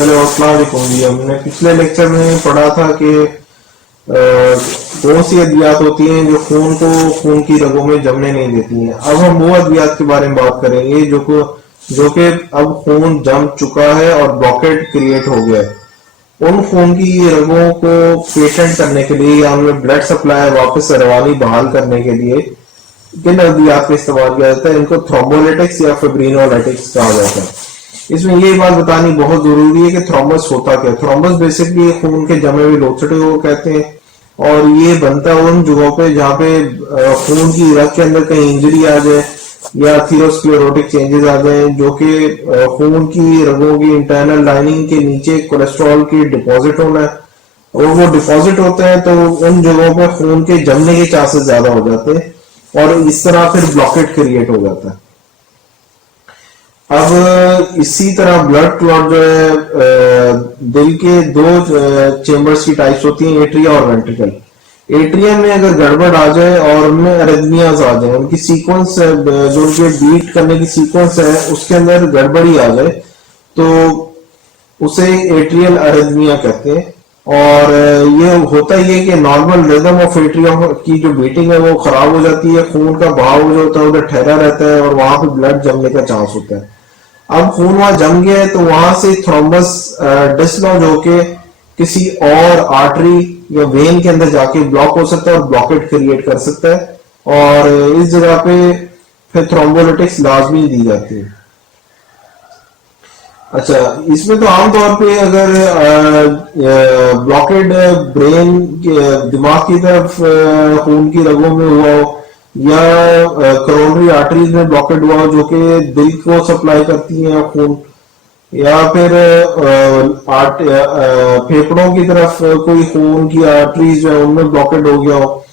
Hello, अस्सलाम वालेकुम जी। हमने पिछले लेक्चर में पढ़ा था कि कौन सी अद्वियात होती हैं जो खून की रगों में जमने नहीं देती हैं। अब हम वो अद्वियात के बारे में बात करेंगे जो कि अब खून जम चुका है और ब्लॉकेट क्रिएट हो गया है। उन खून की रगों को पेटेंट करने के लिए या उनमें ब्लड सप्लाई वापस रवानी बहाल करने के लिए किन अद्वियात का इस्तेमाल किया जाता है? इनको थ्रोम्बोलिटिक्स या फिब्रिनोलाइटिक्स कहा जाता है। इसमें ये बात बतानी बहुत जरूरी है कि थ्रोम्बस होता क्या है। थ्रोम्बस बेसिकली खून के जमे हुए लोथड़े को कहते हैं और ये बनता है उन जगहों पे जहाँ पे खून की रग के अंदर कहीं इंजरी आ जाए या एथेरोस्क्लेरोटिक चेंजेस आ जाए, जो कि खून की रगों की इंटरनल लाइनिंग के नीचे कोलेस्ट्रॉल की डिपॉजिट होना है और वो डिपॉजिट होते हैं तो उन जगहों पर खून के जमने के चांसेस ज्यादा हो जाते हैं और इस तरह फिर ब्लॉकेट क्रिएट हो जाता है। अब इसी तरह ब्लड क्लॉट जो है, दिल के दो चेम्बर्स की टाइप्स होती हैं, एट्रिया और वेंट्रिकल। एट्रिया में अगर गड़बड़ आ जाए और उनमें अरिथमियाज आ जाए, उनकी सीक्वेंस जो उनके बीट करने की सीक्वेंस है उसके अंदर गड़बड़ी आ जाए तो उसे एट्रियल अरिथमिया कहते हैं। और ये होता ही है कि नॉर्मल रिदम ऑफ एट्रिया की जो बीटिंग है वो खराब हो जाती है, खून का बहाव जो होता है उधर ठहरा रहता है और वहां पे ब्लड जमने का चांस होता है। अब खून वहां जम गया है तो वहां से थ्रोम्बस डिसलॉज होके किसी और आर्टरी या वेन के अंदर जाके ब्लॉक हो सकता है और ब्लॉकेट क्रिएट कर सकता है और इस जगह पे फिर थ्रोम्बोलिटिक्स लाजमी दी जाती है। अच्छा, इसमें तो आमतौर पे अगर ब्लॉकेड ब्रेन दिमाग की तरफ खून की रगों में हुआ हो या करोनरी आर्टरीज में ब्लॉकेड हुआ हो जो कि दिल को सप्लाई करती हैं खून, या फिर फेफड़ों की तरफ कोई खून की आर्टरीज जो है उनमें ब्लॉकेड हो गया हो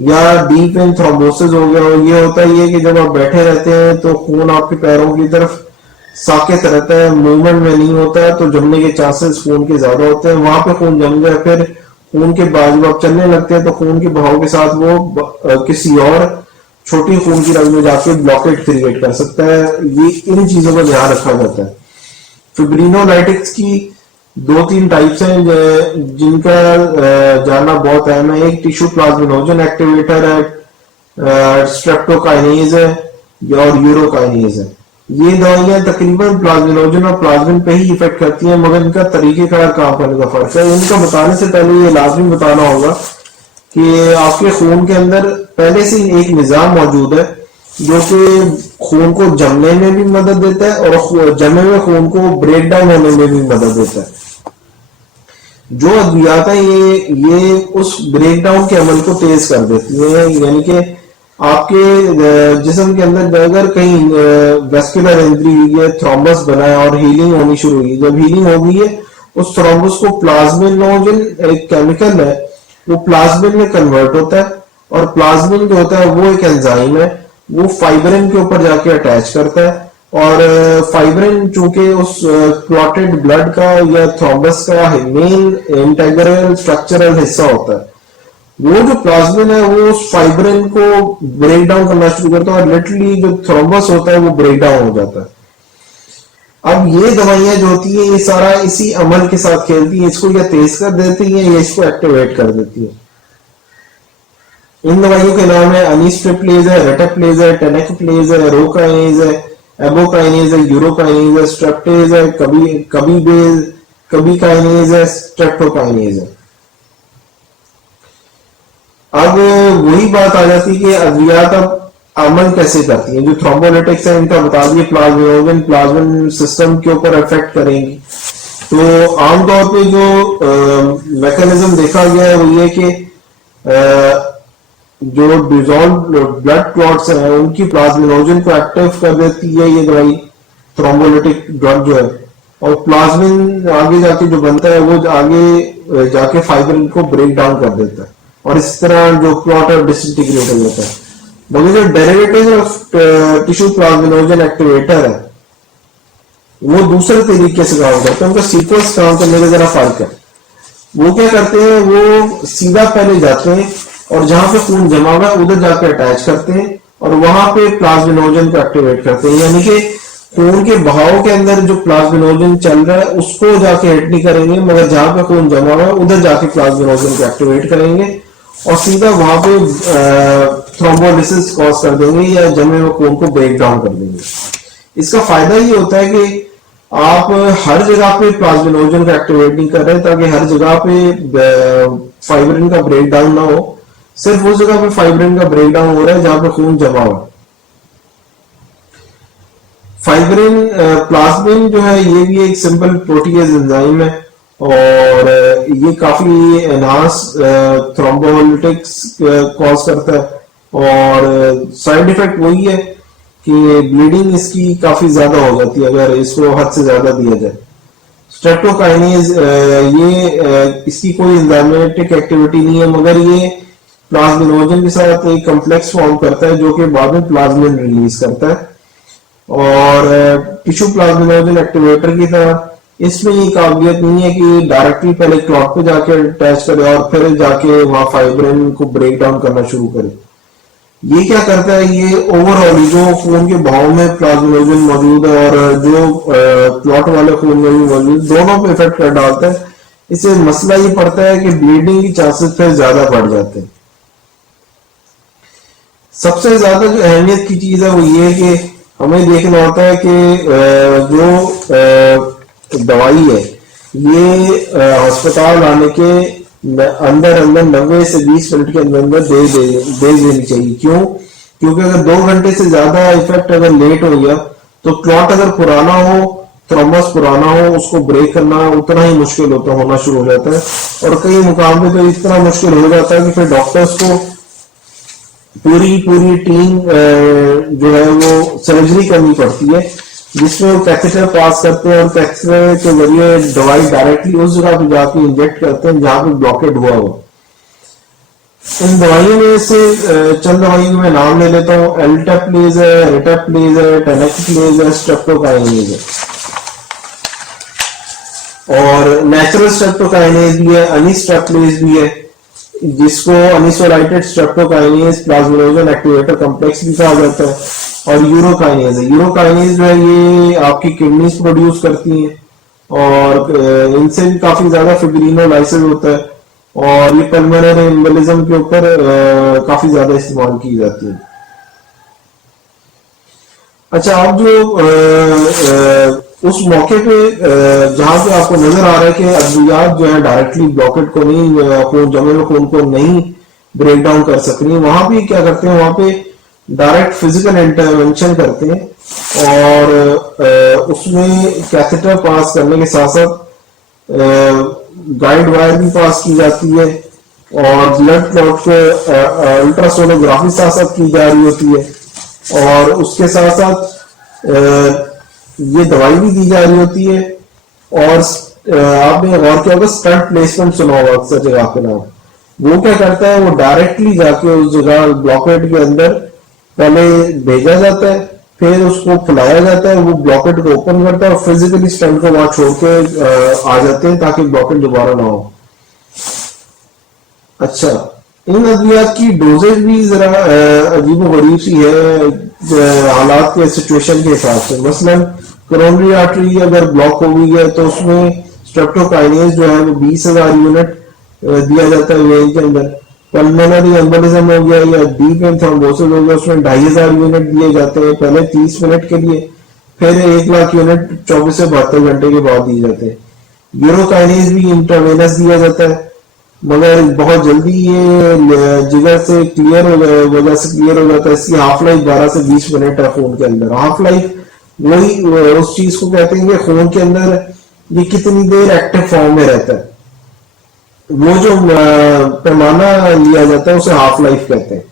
या डीप वेन थ्रोम्बोसिस हो गया हो। ये होता ही है कि जब आप बैठे रहते हैं तो खून आपके पैरों की तरफ साकेत रहता है, मूवमेंट में नहीं होता है, तो जमने के चांसेस खून के ज्यादा होते हैं। वहां पे खून जम गया, फिर खून के बाद जब आप चलने लगते हैं तो खून के बहाव के साथ वो किसी और छोटी खून की रग में जाके ब्लॉकेट क्रिएट कर सकता है। ये इन चीजों का ध्यान रखा जाता है। फिब्रिनोलाइटिक्स की दो तीन टाइप्स हैं जिनका जानना बहुत अहम है। एक टिश्यू प्लाज्मिनोजन एक्टिवेटर है, स्ट्रेप्टोकाइनेज है और यूरोकाइनेज है। ये दवाइयां तकरीबन प्लाज्मिनोजन और प्लाज्मिन पे ही इफेक्ट करती हैं, मगर इनका तरीकेकार काम करने का फर्क है। इनका बताने से पहले ये लाजमी बताना होगा कि आपके खून के अंदर पहले से एक निजाम मौजूद है जो कि खून को जमने में भी मदद देता है और जमे हुए खून को ब्रेक डाउन होने में भी मदद देता है। जो अद्वियात है ये उस ब्रेक डाउन के अमल को तेज कर देती है, यानी कि आपके जिस्म के अंदर अगर कहीं वेस्कुलर इंजरी हुई है, थ्रोम्बस बना है और हीलिंग होनी शुरू हुई, जब हीलिंग हो गई है उस थ्रोम्बस को प्लाज्मिनोजन एक केमिकल है वो प्लाज्मिन में कन्वर्ट होता है और प्लाज्मिन जो होता है वो एक एंजाइम है, वो फाइब्रिन के ऊपर जाके अटैच करता है और फाइब्रिन चूंकि उस क्लॉटेड ब्लड का या थ्रोम्बस का मेन इंटेग्रल स्ट्रक्चरल हिस्सा होता है, वो जो प्लाज्मिन है वो उस फाइब्रिन को ब्रेक डाउन करना शुरू करता है और लिटरली जो थ्रोम्बस होता है वो ब्रेक डाउन हो जाता है। अब ये दवाइयां जो होती है ये सारा इसी अमल के साथ खेलती है, इसको या तेज कर देती है या इसको एक्टिवेट कर देती है। इन दवाइयों के नाम है अनिस्ट्रिप्लेज है, रेटाप्लेज है, टेनेक्प्लेज है, रोकाइनेज है, एबोकाइनेज है, यूरोकाइनेज है, स्ट्रेप्टेज है, कबीकाइनेज है, स्ट्रेप्टोकाइनेज है। अब वही बात आ जाती है कि अद्वियात अब अमल कैसे करती हैं। जो थ्रोम्बोलिटिक्स है इनका बता दिए, प्लाज्मिनोजन प्लाज्मिन सिस्टम के ऊपर इफेक्ट करेंगी। तो आमतौर पे जो मैकेनिज्म देखा गया है वो ये कि जो डिजॉल्व ब्लड क्लॉट्स हैं उनकी प्लाज्मिनोजन को एक्टिव कर देती है ये दवाई, थ्रोम्बोलिटिक ड्रग जो है, और प्लाज्मिन आगे जाके जो बनता है वो आगे जाके फाइब्रिन को ब्रेक डाउन कर देता है और इस तरह जो क्लॉट है डिसइंटीग्रेट हो जाता है। मगर जो derivative of tissue plasminogen activator है वो दूसरे तरीके से काम करते हैं, उनका सीक्वेंस काम करने का जरा फर्क है। वो क्या करते हैं, वो सीधा पहले जाते हैं और जहां पे खून जमा हुआ है उधर जाकर अटैच करते हैं और वहां पे प्लाज्मिनोजन को एक्टिवेट करते हैं, यानी कि खून के बहाव के अंदर जो प्लाज्मिनोजन चल रहा है उसको जाके हिट नहीं करेंगे, मगर जहां पे खून जमा हुआ है उधर जाके प्लाज्मिनोजन को एक्टिवेट करेंगे और सीधा वहां पे थ्रोम्बोलिसिस कॉज कर देंगे या जमे हुए खून को ब्रेक डाउन कर देंगे। इसका फायदा ये होता है कि आप हर जगह पे प्लाज्मिनोजन को एक्टिवेट नहीं कर रहे ताकि हर जगह पे फाइब्रिन का ब्रेक डाउन ना हो, सिर्फ उस जगह पे फाइब्रिन का ब्रेक डाउन हो रहा है जहां पे खून जमा हुआ। फाइब्रिन प्लाज्मिन जो है ये भी एक सिंपल प्रोटीएज एंजाइम है और ये काफी एनहांस थ्रोम्बोलिटिक्स कॉज करता है और साइड इफेक्ट वही है कि ब्लीडिंग इसकी काफी ज्यादा हो जाती है अगर इसको हद से ज्यादा दिया जाए। स्ट्रेप्टोकाइनेज ये इसकी कोई एंजाइमेटिक एक्टिविटी नहीं है, मगर ये प्लाज्मिनोजन के साथ एक कॉम्प्लेक्स फॉर्म करता है जो कि बाद में प्लाज्मिन रिलीज करता है और टिश्यू प्लाज्मिनोजन एक्टिवेटर की तरह इसमें ये काबिलियत नहीं है कि डायरेक्टली पहले क्लॉट पे जाके अटैच करे और फिर जाके वहां फाइब्रिन को ब्रेक डाउन करना शुरू करे। ये क्या करता है, ये ओवरऑल जो खून के बहाव में प्लाज्मिनोजन मौजूद है और जो क्लॉट वाले खून में भी मौजूद, दोनों पे इफेक्ट कर डालता है। इससे मसला ये पड़ता है कि ब्लीडिंग की चांसेस फिर ज्यादा बढ़ जाते हैं। सबसे ज्यादा जो अहमियत की चीज है वो ये है कि हमें देखना होता है कि जो दवाई है ये अस्पताल आने के अंदर 90 से 20 मिनट के अंदर दे देनी चाहिए। क्यों? क्योंकि अगर 2 घंटे से ज्यादा इफेक्ट अगर लेट हो गया तो क्लॉट अगर पुराना हो, थ्रोम्बस पुराना हो, उसको ब्रेक करना उतना ही मुश्किल होना शुरू हो जाता है और कई मुकाम पे तो इतना मुश्किल हो जाता है कि फिर डॉक्टर्स को पूरी टीम जो है वो सर्जरी करनी पड़ती है जिसमें वो कैथेटर पास करते हैं और कैथेटर के जरिए दवाई डायरेक्टली उस जगह पे जाके इंजेक्ट करते हैं जहां पे ब्लॉकेड हुआ हो। इन दवाइयों में से चंद दवाइयों के मैं नाम ले लेता हूँ। एल्टाप्लेज है, रेटाप्लेज है, टेनेक्टप्लेज है, स्ट्रेप्टोकाइनेज है और नेचुरल स्ट्रेप्टोकाइनेज भी है, अनिस्ट्रेप्लेज भी है जिसको अनिसोलाइटेड स्ट्रेप्टोकाइनेज प्लाज्मिनोजन एक्टिवेटर कॉम्प्लेक्स भी कहा जाता है और यूरोकाइनेज है। यूरोकाइनेज जो है ये आपकी किडनीज प्रोड्यूस करती हैं और इनसे भी काफी ज्यादा फिब्रिनोलाइसिस होता है और ये पल्मोनरी एम्बोलिज्म के ऊपर काफी ज्यादा इस्तेमाल की जाती है। अच्छा, आप जो उस मौके पे जहां पे आपको नजर आ रहा है कि अद्वियात जो है डायरेक्टली ब्लॉकेट को नहीं, खून जमे हुए खून को नहीं ब्रेक डाउन कर सक रही, वहां पे क्या करते हैं, वहां पे डायरेक्ट फिजिकल इंटरवेंशन करते हैं और उसमें कैथेटर पास करने के साथ साथ गाइड वायर भी पास की जाती है और ब्लड क्लॉट को अल्ट्रासोनोग्राफी साथ साथ की जा रही होती है और उसके साथ साथ ये दवाई भी दी जा रही होती है। और आपने गौर किया होगा स्टंट प्लेसमेंट सुना होगा अक्सर जगह के नाम। वो क्या करता है, वो डायरेक्टली जाके उस जगह ब्लॉकेट के अंदर पहले भेजा जाता है, फिर उसको फुलाया जाता है, वो ब्लॉकेट को ओपन करता है और फिजिकली स्टंट को वहां छोड़ के आ जाते हैं ताकि ब्लॉकेट दोबारा ना हो। अच्छा, इन अद्वियात की डोजेज भी जरा अजीब गरीब सी है हालात के सिचुएशन के हिसाब से। मसलन कोरोनरी आर्टरी अगर ब्लॉक हो गई है तो उसमें स्ट्रेप्टोकाइनेज जो है वो 20,000 यूनिट दिया जाता है वेन के अंदर। पल्मोनरी एम्बोलिज्म हो गया या डीप वेन थ्रोम्बोसिस हो गया उसमें 2,500 यूनिट दिए जाते हैं पहले 30 मिनट के लिए, फिर 1 लाख यूनिट 24 से 72 घंटे के बाद दिए जाते हैं। यूरोकाइनेज भी इंट्रावेनस दिया जाता है मगर बहुत जल्दी ये जिगर से क्लियर हो गया, वजह से क्लियर हो जाता है। इसकी हाफ लाइफ 12 से 20 मिनट है खून के अंदर। हाफ लाइफ वही उस चीज को कहते हैं कि खून के अंदर ये कितनी देर एक्टिव फॉर्म में रहता है, वो जो पैमाना लिया जाता है उसे हाफ लाइफ कहते हैं।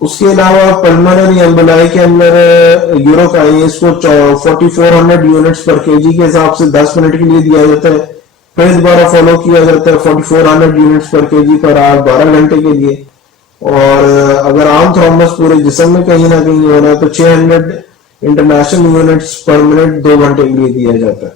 उसके अलावा पल्मोनरी एम्बोलाई के अंदर यूरोकाइनेज को 4400 यूनिट्स पर केजी के हिसाब से 10 मिनट के लिए दिया जाता है, फिर दोबारा फॉलो किया जाता है 4400 यूनिट्स पर केजी पर आवर 12 घंटे के लिए। और अगर आम थ्रोम्बस पूरे जिस्म में कहीं ना कहीं हो रहा है तो 600 इंटरनेशनल यूनिट्स पर मिनट 2 घंटे के लिए दिया जाता है।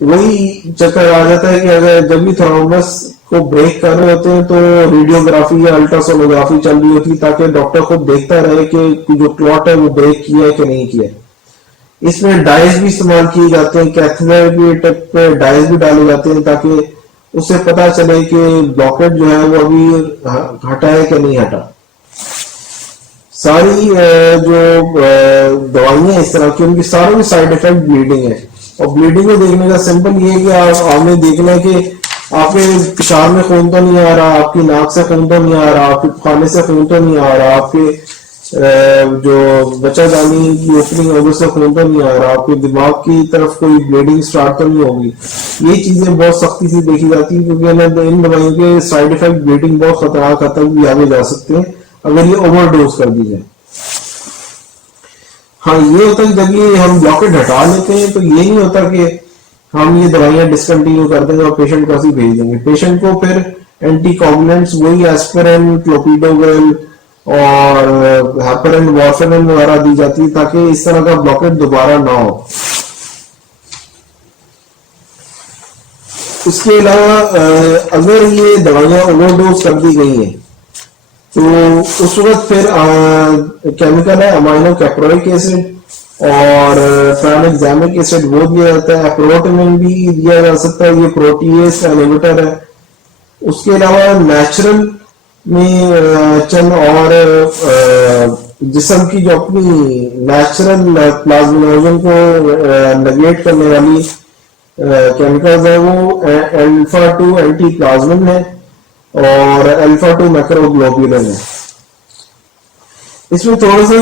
वही चक्कर आ जाता है कि अगर जब भी थ्रोम्बस को ब्रेक कर रहे होते हैं तो रेडियोग्राफी या अल्ट्रासोनोग्राफी चल रही होती है, ताकि डॉक्टर खुद देखता रहे कि जो क्लॉट है वो ब्रेक किया है कि नहीं किया। इसमें डाइज भी इस्तेमाल किए जाते हैं, कैथेटर के टिप पे डाइज भी डाले जाते हैं, ताकि उससे पता चले कि ब्लॉकेट जो है वो अभी हटा है कि नहीं हटा। सारी जो दवाइयां इस तरह की, उनकी सारों में साइड इफेक्ट ब्लीडिंग है। और ब्लीडिंग को देखने का सिंपल ये है कि आपने देखना है कि आपके पेशाब में खून तो नहीं आ रहा, आपकी नाक से खून तो नहीं आ रहा, आपके खाने से खून तो नहीं आ रहा, आपके जो बच्चादानी की ओपनिंग है उससे खून तो नहीं आ रहा, आपके दिमाग की तरफ कोई ब्लीडिंग स्टार्ट तो नहीं होगी। ये चीजें बहुत सख्ती से देखी जाती है, क्योंकि इन दवाइयों के साइड इफेक्ट ब्लीडिंग बहुत खतरनाक हद तक भी आगे जा सकते हैं अगर ये ओवरडोज कर दी जाए। हाँ, ये होता है जब ये हम ब्लॉकेट हटा लेते हैं तो ये नहीं होता कि हम ये दवाइयां डिसकंटिन्यू कर देंगे और पेशेंट को ऐसे भेज देंगे। पेशेंट को फिर एंटीकोगुलेंट्स, वही एस्पिरिन, क्लोपिडोग्रेल और हेपरिन, वार्फरिन वगैरह दी जाती है, ताकि इस तरह का ब्लॉकेट दोबारा ना हो। इसके अलावा अगर ये दवाइयां ओवरडोज कर दी गई हैं तो उस वक्त फिर केमिकल है अमाइनो कैप्रोइक एसिड और ट्राइमेक्सामिक एसिड वो दिया जाता है। प्रोटीन भी दिया जा सकता है, ये प्रोटीएस इनहिबिटर है। उसके अलावा नेचुरल में चंद और जिस्म की जो अपनी नेचुरल प्लाज्मिनोजन को नेगेट करने वाली केमिकल्स है वो अल्फा-2 एंटी प्लाज्मिन है और अल्फा-2 मैक्रोग्लोबुलिन है। इसमें थोड़ा सा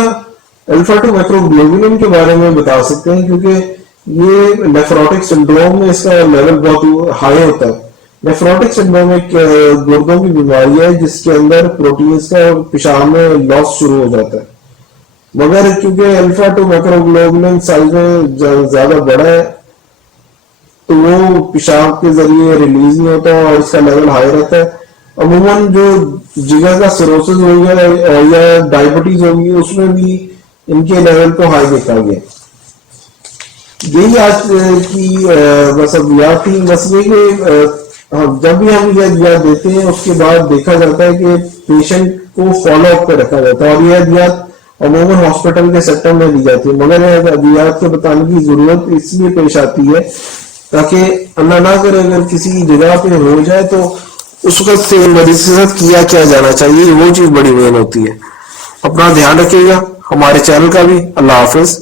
अल्फा-2 मैक्रोग्लोबुलिन के बारे में बता सकते हैं, क्योंकि ये नेफ्रोटिक सिंड्रोम में इसका लेवल बहुत हाई होता है। नेफ्रोटिक सिंड्रोम एक गुर्दों की बीमारी है जिसके अंदर प्रोटीन्स का पेशाब में लॉस शुरू हो जाता है, मगर क्योंकि अल्फा-2 मैक्रोग्लोबुलिन साइज में ज्यादा बड़ा है तो वो पेशाब के जरिए रिलीज नहीं होता और इसका लेवल हाई रहता है। अमूमन जो जिगर का सिरोसिस हो गया या डायबिटीज होगी उसमें भी इनके लेवल को हाई देखा गया। यही आज की बस अद्वियात थी। बस ये कि जब भी हम ये अद्वियात देते हैं उसके बाद देखा जाता है कि पेशेंट को फॉलो अप पे रखा जाता है, और ये अद्वियात अमूमन हॉस्पिटल के सेक्टर में दी जाती है, मगर अद्वियात के बताने की जरूरत इसलिए पेश आती है ताकि अल्लाह ना करे अगर किसी जगह पे हो जाए तो उस वक्त से मरीज के साथ किया क्या जाना चाहिए, वो चीज बड़ी मेन होती है। अपना ध्यान रखिएगा, हमारे चैनल का भी। अल्लाह हाफिज।